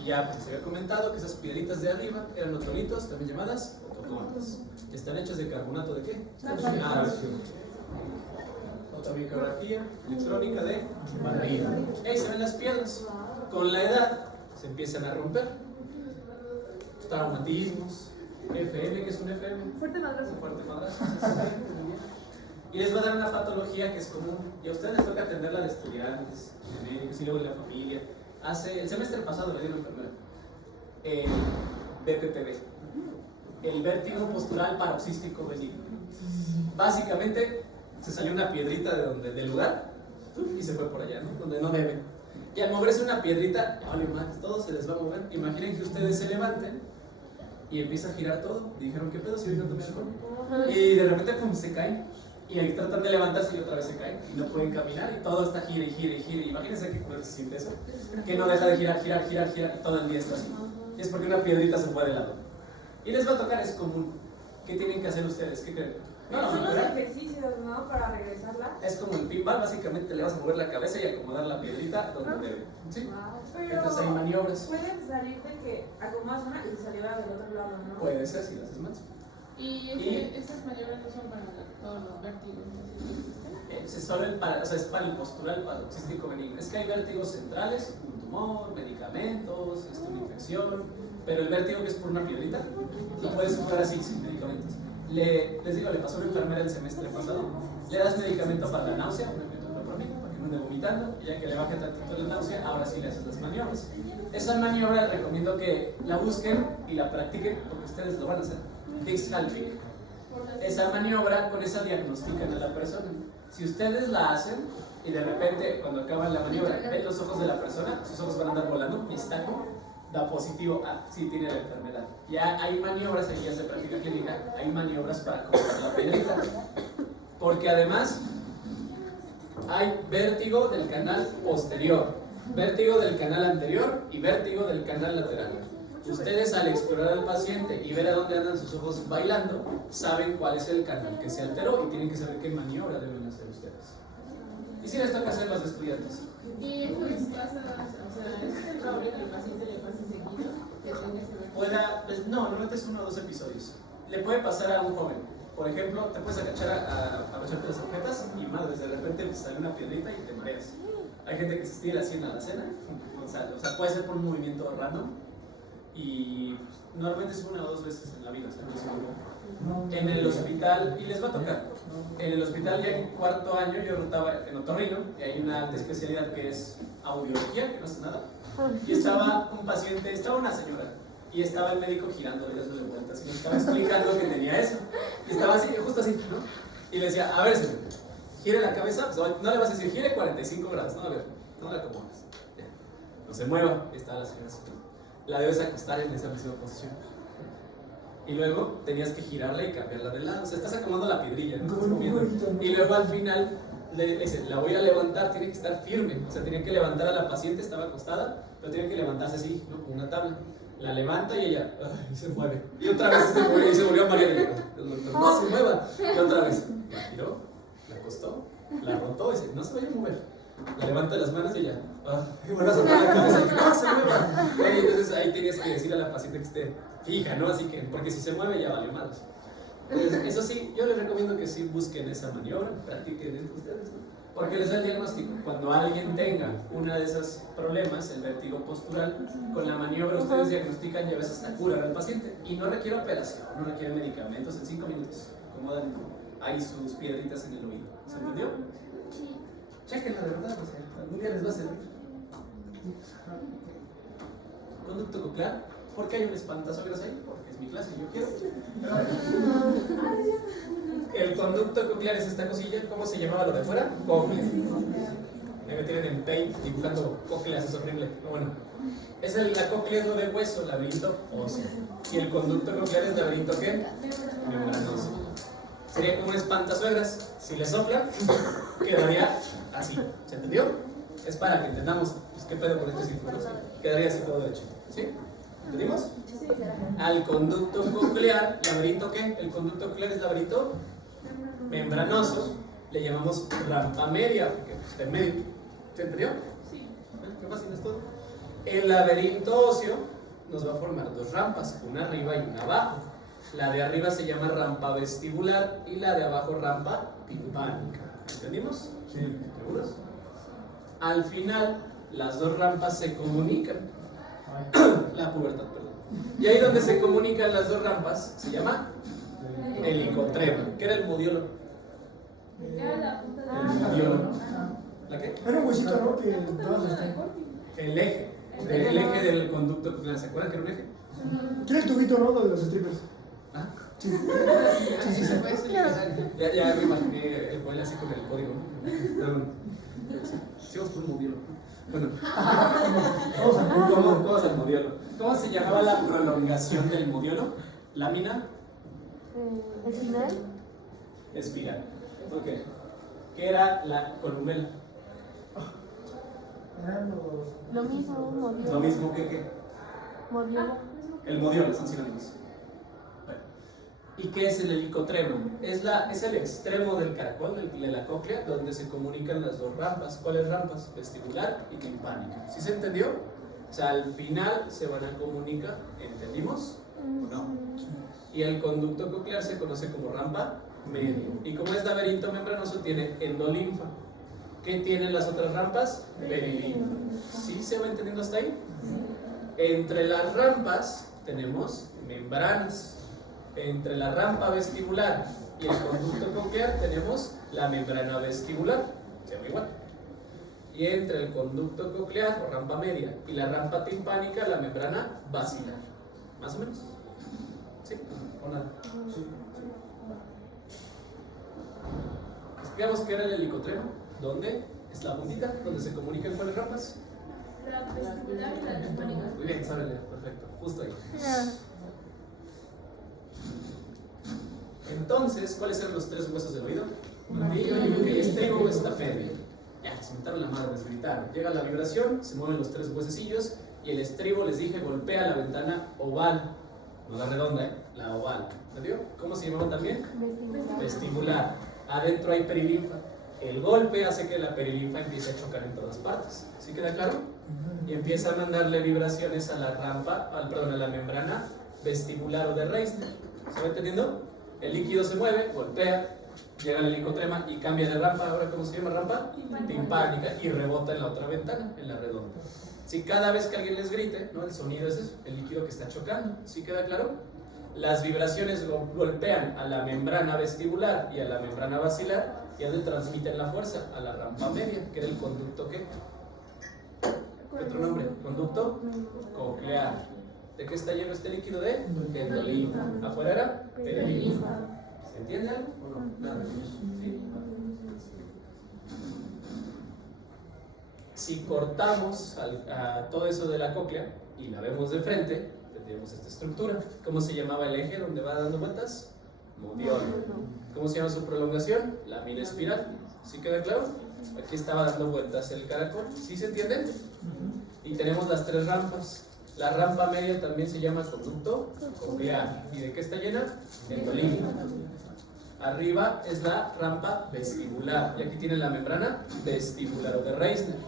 Y ya pues, se había comentado que esas piedritas de arriba eran otolitos, también llamadas otoconias. Están hechas de carbonato de qué? Calcio. Otra bibliografía electrónica de Madrid. Ahí se ven las piedras. Con la edad se empiezan a romper. Traumatismos. FM, ¿qué es un FM? Fuerte madrazo. Un fuerte madrazo. Y les va a dar una patología que es común. Y a ustedes les toca atenderla de estudiantes, de médicos y luego de la familia. El semestre pasado le di una enfermera. BPPV. El vértigo postural paroxístico benigno. Básicamente se salió una piedrita del lugar y se fue por allá, ¿no? Donde no debe. Y al moverse una piedrita, todo se les va a mover. Imaginen que ustedes se levanten y empieza a girar todo. Y dijeron, ¿qué pedo si hoy no tomé alcohol? Y de repente pum, se caen. Y ahí tratan de levantarse y otra vez se caen. Y no pueden caminar y todo está gira y gira y gira. Imagínense qué culero se siente eso. Que no deja de girar y todo el día está así. Y es porque una piedrita se fue de lado. Y les va a tocar, es común. ¿Qué tienen que hacer ustedes? ¿Qué creen? Son los ejercicios, ¿no? Para regresarla. Es como el pinball, básicamente le vas a mover la cabeza y acomodar la piedrita donde debe. ¿Sí? Pero Entonces hay maniobras. puede salir de que acomodas una y saliera del otro lado, ¿no? Puede ser si lo haces más. Y esas maniobras no son para todos los vértigos. Es para el postural paroxístico benigno. Es que hay vértigos centrales, un tumor, medicamentos, una infección, pero el vértigo que es por una piedrita, lo puedes curar así, sin medicamentos. Les digo, le pasó a una enfermera el semestre pasado, le das medicamento para la náusea, un metoclopramida, para que no ande vomitando, y ya que le baje tantito la náusea, ahora sí le haces las maniobras. Esa maniobra les recomiendo que la busquen y la practiquen, porque ustedes lo van a hacer. Dix-Halpik. Esa maniobra, con esa diagnostican a la persona. Si ustedes la hacen y de repente cuando acaban la maniobra ven los ojos de la persona, sus ojos van a andar volando, y está como, da positivo, sí tiene la enfermedad. Ya hay maniobras, aquí ya se practica clínica, hay maniobras para acomodar la piedrita. Porque además hay vértigo del canal posterior, vértigo del canal anterior y vértigo del canal lateral. Ustedes al explorar al paciente y ver a dónde andan sus ojos bailando, saben cuál es el canal que se alteró y tienen que saber qué maniobra deben hacer ustedes. Y si les toca hacer los estudiantes. Y eso les pasa, o sea, es probable que al paciente le pase seguido, que tenga ese vértigo. No, normalmente es 1 o 2 episodios. Le puede pasar a un joven. Por ejemplo, te puedes agachar a agacharte las agujetas y madres, de repente sale una piedrita y te mareas. Hay gente que se estira así en la alacena, o sea, puede ser por un movimiento random. Y normalmente es 1 o 2 veces en la vida, en el hospital, y les va a tocar. En el hospital ya en 4º año yo rotaba en otorrino, y hay una alta especialidad que es audiología, que no hace nada. Y estaba un paciente, estaba una señora, y estaba el médico girando, dándole vueltas, y me estaba explicando que tenía eso. Y estaba así, justo así, ¿no? Y le decía, a ver, señor, gire la cabeza, pues no le vas a decir, gire 45 grados, no, a ver, no la acomodas. No se mueva, y estaba la señora así. La debes acostar en esa misma posición. Y luego tenías que girarla y cambiarla de lado. O sea, estás acomodando la piedrilla, ¿no? Y luego al final le dice, la voy a levantar, tiene que estar firme. O sea, tenía que levantar a la paciente, estaba acostada, pero tenía que levantarse así, ¿no? Con una tabla. La levanta y ella se mueve. Y otra vez se mueve y se volvió a marear. El doctor, no se mueva. Y otra vez. La giró, la acostó, la rotó y dice, no se vaya a mover. La levanta las manos y ya. Y vuelve a soltar la cabeza y que no se mueva. Y entonces ahí tenías que decir a la paciente que esté fija, ¿no? Así que, porque si se mueve ya vale más. Entonces, eso sí, yo les recomiendo que sí busquen esa maniobra, practiquen entre ustedes, ¿no? Porque les da el diagnóstico. Cuando alguien tenga uno de esos problemas, el vértigo postural, con la maniobra ustedes diagnostican y a veces hasta curan al paciente. Y no requiere operación, no requiere medicamentos, en 5 minutos. Acomodan ahí sus piedritas en el oído. ¿Se entendió? Sí. Chequenla de verdad, o sea, algún día les va a servir. Conducto coclear. ¿Por qué hay un espantasuegras ahí? Porque es mi clase, yo quiero. El conducto coclear es esta cosilla. ¿Cómo se llamaba lo de fuera? Cóclea. Me tienen en Paint dibujando cócleas, es horrible. No, bueno, la cóclea es lo de hueso, laberinto óseo. Y el conducto coclear es laberinto ¿qué? Membranoso. Sería como un espantasuegras. Si le soplan, quedaría así. ¿Se entendió? Es para que entendamos pues, qué pedo con este círculo. Quedaría así todo derecho. ¿Sí? ¿Entendimos? Al conducto coclear, laberinto ¿qué? El conducto coclear es laberinto membranoso. Le llamamos rampa media, porque está en medio. ¿Se entendió? Sí. ¿Qué fácil es todo? El laberinto óseo nos va a formar dos rampas, una arriba y una abajo. La de arriba se llama rampa vestibular y la de abajo rampa timpánica. ¿Entendimos? Sí. ¿Seguros? Al final, las dos rampas se comunican. La pubertad, perdón. Y ahí donde se comunican las dos rampas se llama helicotrema. ¿Qué era el modiolo? Era la punta de El modiolo. ¿La qué? Era un huesito, ¿no? Que todos están. El eje. El eje del conducto coclear. ¿Se acuerdan que era un eje? ¿Qué es el tubito, no? Lo de los strippers. ¿Ah? Sí. Sí, sí. Ya me imaginé el poema así con el código. Pero bueno, sigamos por un modiolo. Bueno, vamos al modiolo. ¿Cómo se llamaba la prolongación del modiolo? ¿Lámina? ¿Espiral? Espiral. Ok. ¿Qué era la columela? Lo mismo, modiolo. Lo mismo que ¿qué? Modiolo. El modiolo, son sinónimos. Bueno. ¿Y qué es el helicotrema? Es el extremo del caracol, de la cóclea, donde se comunican las dos rampas. ¿Cuáles rampas? Vestibular y timpánica. ¿Sí se entendió? O sea, al final se van a comunicar. ¿Entendimos? ¿O no? Y el conducto coclear se conoce como rampa medio. Y como es laberinto membranoso, tiene endolinfa. ¿Qué tienen las otras rampas? Perilinfa. ¿Sí se va entendiendo hasta ahí? Entre las rampas tenemos membranas. Entre la rampa vestibular y el conducto coclear tenemos la membrana vestibular, se llama igual. Y entre el conducto coclear o rampa media y la rampa timpánica, la membrana basilar. ¿Más o menos? ¿Sí? ¿O nada? Sí. Explicamos qué era el helicotrema. ¿Dónde? Es la puntita donde se comunican cuáles rampas. la vestibular y la timpánica. Muy bien, sabe leer, perfecto, justo ahí. Entonces, ¿cuáles eran los tres huesos del oído? Martillo, yunque y estribo, estapedio. Ya, se metaron la madre, les gritaron. Llega la vibración, se mueven los tres huesecillos y el estribo, les dije, golpea la ventana oval. No la redonda, la oval. ¿Entendió? ¿Cómo se llamaba también? Vestibular. Adentro hay perilinfa. El golpe hace que la perilinfa empiece a chocar en todas partes. ¿Sí queda claro? Y empieza a mandarle vibraciones a la rampa, a la membrana vestibular o de Reisner. ¿Se va entendiendo? El líquido se mueve, golpea, llega al helicotrema y cambia de rampa. ¿Ahora cómo se llama rampa? Timpánica. Y rebota en la otra ventana, en la redonda. Si cada vez que alguien les grite, ¿no? El sonido es eso, el líquido que está chocando. ¿Sí queda claro? Las vibraciones golpean a la membrana vestibular y a la membrana basilar y donde transmiten la fuerza a la rampa media, que era el conducto ¿qué? ¿Qué otro nombre? Conducto coclear. ¿De qué está lleno este líquido? De endolinfa. ¿Afuera era? Perilinfa. ¿Se entiende algo o no? Nada. ¿Sí? Si cortamos a todo eso de la cóclea y la vemos de frente, tendríamos esta estructura. ¿Cómo se llamaba el eje donde va dando vueltas? Modiolo. ¿Cómo se llama su prolongación? Lámina espiral. ¿Sí queda claro? Aquí estaba dando vueltas el caracol. ¿Sí se entiende? Y tenemos las tres rampas. La rampa media también se llama conducto coclear. ¿Y de qué está llena? Endolinfa. Arriba es la rampa vestibular. Y aquí tiene la membrana vestibular o de Reisner.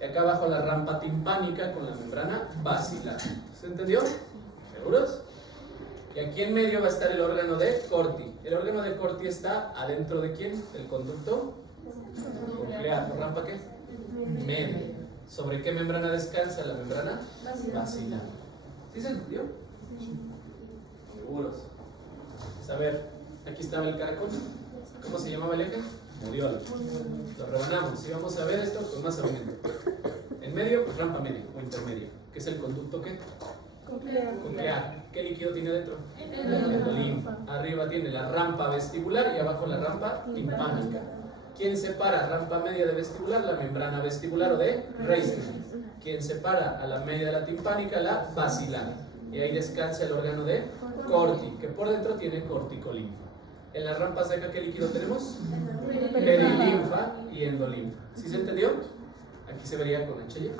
Y acá abajo la rampa timpánica con la membrana basilar. ¿Se entendió? ¿Seguros? Y aquí en medio va a estar el órgano de Corti. El órgano de Corti está adentro de ¿quién? El conducto coclear. ¿Rampa qué? Media. ¿Sobre qué membrana descansa la membrana? Basilar. ¿Sí se entendió? Seguros. A ver, aquí estaba el caracol. ¿Cómo se llamaba el eje? Modiolo. Lo rebanamos y vamos a ver esto con más aumento. En medio, pues rampa media o intermedia, que es el conducto ¿qué? Coclear. ¿Qué líquido tiene dentro? Endolinfa. Arriba tiene la rampa vestibular y abajo la rampa timpánica. ¿Quién separa rampa media de vestibular? La membrana vestibular o de Reisner. ¿Quién separa a la media de la timpánica? La basilar. Y ahí descansa el órgano de Corti, que por dentro tiene corticolinfa. En las rampas de acá, ¿qué líquido tenemos? Perilinfa y endolinfa. ¿Sí se entendió? Aquí se vería con H.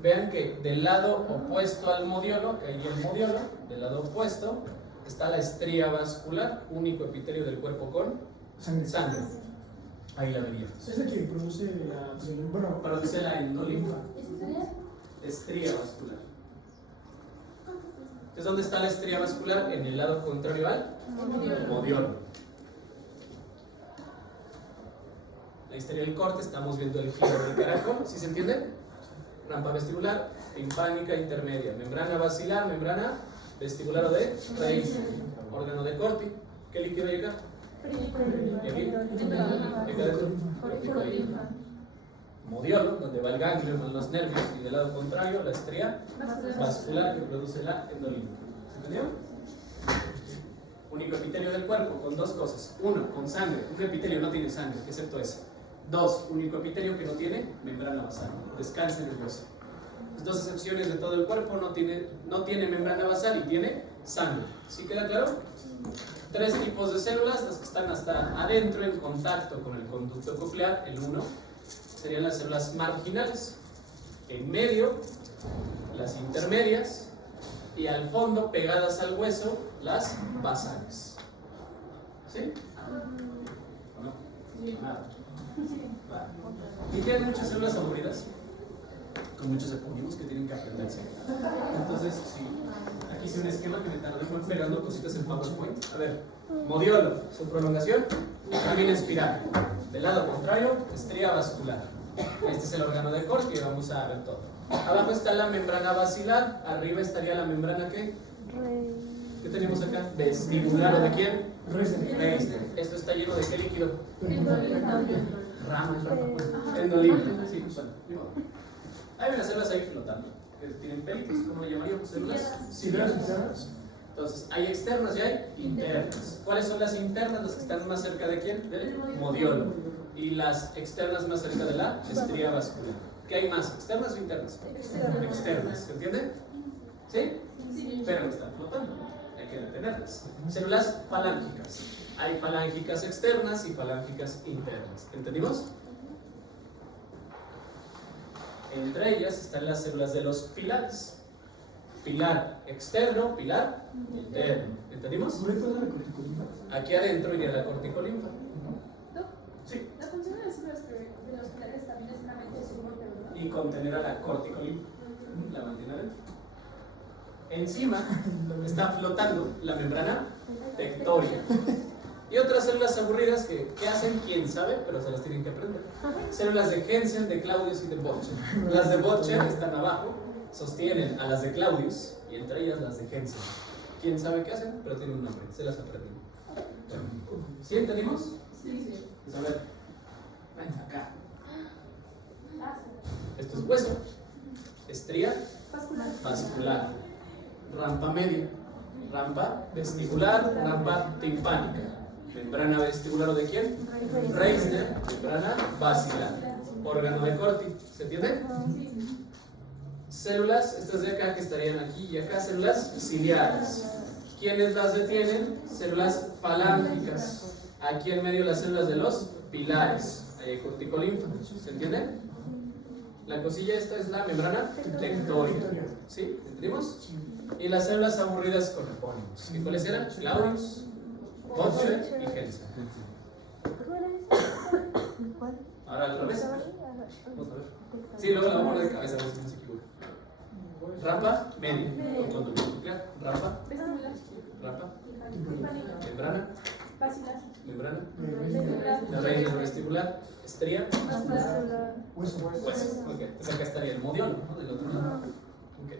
Vean que del lado opuesto al modiolo, que ahí el modiolo, del lado opuesto está la estría vascular, único epitelio del cuerpo con sangre. Ahí la vería. Es la que produce la... Bueno, Produce la endolinfa. Estría vascular. ¿Es dónde está la estría vascular? En el lado contrario al modiolo. La histeria del corte, estamos viendo el giro del caracol, ¿sí se entiende? Rampa vestibular, timpánica intermedia, membrana basilar, membrana vestibular o de Reisner, órgano de Corti. ¿Qué líquido hay acá? ¿Y aquí? Corticolinfa. Modiolo, donde va el ganglio más los nervios, y del lado contrario la estría vascular que produce la endolinfa. ¿Se entendió? Único epitelio del cuerpo con dos cosas. Uno, con sangre. Un epitelio no tiene sangre, excepto ese. Dos, único epitelio que no tiene membrana basal. Descansa en el hueso. Las dos excepciones de todo el cuerpo no tiene membrana basal y tiene sangre. ¿Sí queda claro? Tres tipos de células, las que están hasta adentro en contacto con el conducto coclear. El uno serían las células marginales, en medio las intermedias y al fondo pegadas al hueso las basales. ¿Sí? ¿O no? Nada. Vale. Y tienen muchas células aburridas con muchos epónimos que tienen que aprenderse. Entonces, sí, aquí hice un esquema que me tardé fue pegando cositas en PowerPoint. A ver, modiolo, su prolongación, camina espiral. Del lado contrario, estría vascular. Este es el órgano de Corti y vamos a ver todo. Abajo está la membrana basilar, arriba estaría la membrana ¿qué? ¿Qué tenemos acá? Vestibular, ¿o de quién? Reisner. Esto está lleno de ¿qué líquido? Ramas, endolinfa. Sí, bueno. Hay unas células ahí flotando que tienen pelitos, ¿cómo le llamaríamos? Células externas. Entonces, hay externas y hay internas. ¿Cuáles son las internas? Las que están más cerca de quién? Del modiolo. Y las externas más cerca de la estría vascular. ¿Qué hay más? ¿Externas o internas? Externas. ¿Se entiende? ¿Sí? Sí. Pero no están flotando. Hay que detenerlas. Células falángicas. Hay falángicas externas y falángicas internas. ¿Entendimos? Entre ellas están las células de los pilares. Pilar externo, pilar interno. ¿Entendimos? Aquí adentro iría la corticolinfa. Sí. La función de las células de los pilares también es meramente su golpe, ¿verdad? Y contener a la corticolinfa. La mantiene adentro. Encima está flotando la membrana tectórica. Y otras células aburridas que hacen, quién sabe, pero se las tienen que aprender. Células de Hensen, de Claudius y de Botcher. Las de Botcher están abajo, sostienen a las de Claudius y entre ellas las de Hensen. Quién sabe qué hacen, pero tienen un nombre, se las aprenden. ¿Sí entendimos? Sí. Pues a ver, ven acá. Esto es hueso, estría vascular, rampa media, rampa vestibular, rampa timpánica, membrana vestibular, ¿o de quién? Reisner, membrana basilar, órgano de Corti. ¿Se entiende? Células, estas de acá que estarían aquí y acá, células ciliares. ¿Quiénes las detienen? Células falángicas. Aquí en medio las células de los pilares, corticolinfa. ¿Se entiende? La cosilla esta es la membrana tectórica. ¿Sí? ¿Entendimos? Y las células aburridas con epónimos. ¿Y cuáles eran? Claudius Butcher y Henson. Ahora al revés. Vamos a ver. Sí, luego la vamos a poner de cabeza, a ver si no se equivoca. Rampa, media, con conducto nuclear. Rampa, Vestibular. rampa, Timpánico. membrana, Vacilar. membrana, Vestibular. la raíz del vestibular, estría, Vascular. Hueso. hueso. Ok, entonces acá estaría el modiolo, ¿no? Del otro lado. Ok.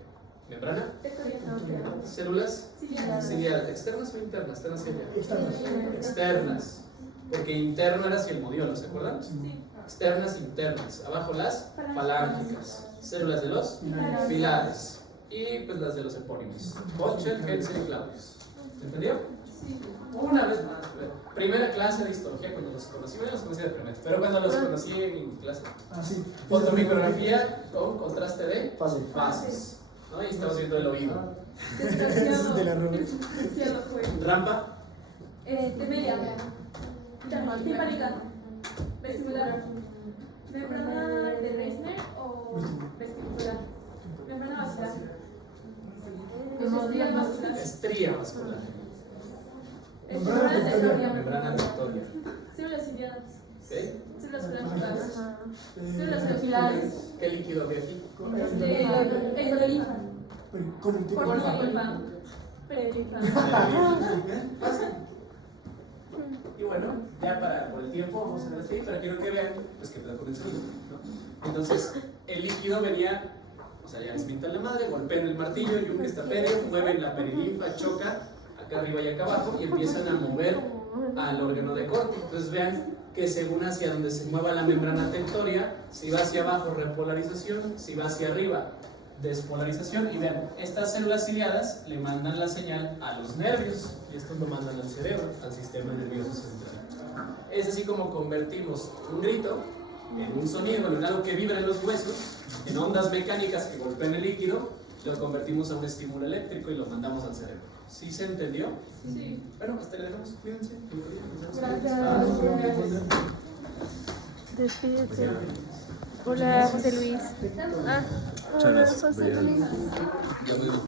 Membrana, Tectorial. células, Ciliar. ciliar, externas o internas, externas ciliar. Externas. Externas, porque interno era hacia el modiolo, ¿se acuerdan? Sí. Externas, internas. Abajo las falángicas, células de los pilares y pues las de los epónimos. Butcher, Henson y Claudius. ¿Se entendió? Sí. Una vez más. Primera clase de histología cuando los conocí, bueno, los conocí de primero, pero cuando los conocí en clase. Ah, sí. Fotomicrografía con contraste de Fase. fases. ¿No? Y estamos viendo el oído. Desgraciado. Te la robé. Desgraciado fue. Rampa, Temelia. Timpánica. Vestibular. Membrana de Reisner o vestibular. Membrana vascular. Estría vascular. estría vascular, Membrana tectoria. membrana tectoria. Células ciliadas. ¿Ok? Células flancas. Células capilares. ¿Qué líquido había aquí? Endolinfa. Con Portolinfa. Perilinfa. Fácil. Y bueno, ya por el tiempo vamos a ver así, pero quiero que vean pues que te da por el segundo, ¿no? Entonces, el líquido venía, o sea, ya les pintan la madre, golpean el martillo, yunque está perio, mueven la perilinfa, choca acá arriba y acá abajo y empiezan a mover al órgano de corte. Entonces vean que según hacia donde se mueva la membrana tectoria, si va hacia abajo repolarización, si va hacia arriba despolarización, y vean, estas células ciliadas le mandan la señal a los nervios y estos lo mandan al cerebro, al sistema nervioso central. Es así como convertimos un grito en un sonido, en algo que vibra en los huesos, en ondas mecánicas que golpean el líquido, lo convertimos a un estímulo eléctrico y lo mandamos al cerebro. ¿Sí se entendió? Sí. Bueno, hasta le dejamos. Cuídense. Gracias. Despídete. Hola, José Luis. Ah, hola, José Luis.